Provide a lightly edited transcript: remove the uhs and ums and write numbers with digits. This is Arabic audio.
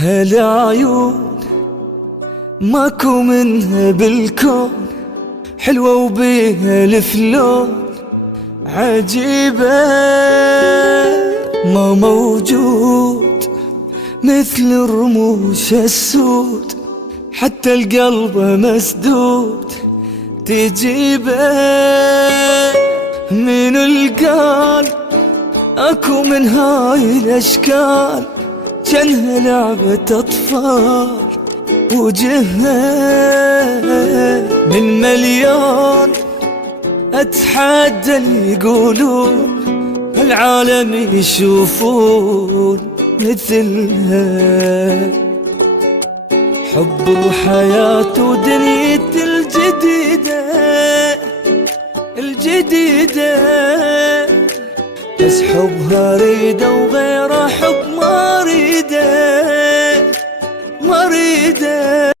هالعيون ماكو منها بالكون، حلوة وبيها الفلون عجيبة، ما موجود مثل الرموش السود، حتى القلب مسدود تجيبه. من القلب اكو من هاي الاشكال، جنها لعبة اطفال وجهها من مليون اتحدى اللي يقولون العالم يشوفون مثلها. حب وحياة ودنيتي الجديدة، بس حبها ريدة وغيره حب ما ريده.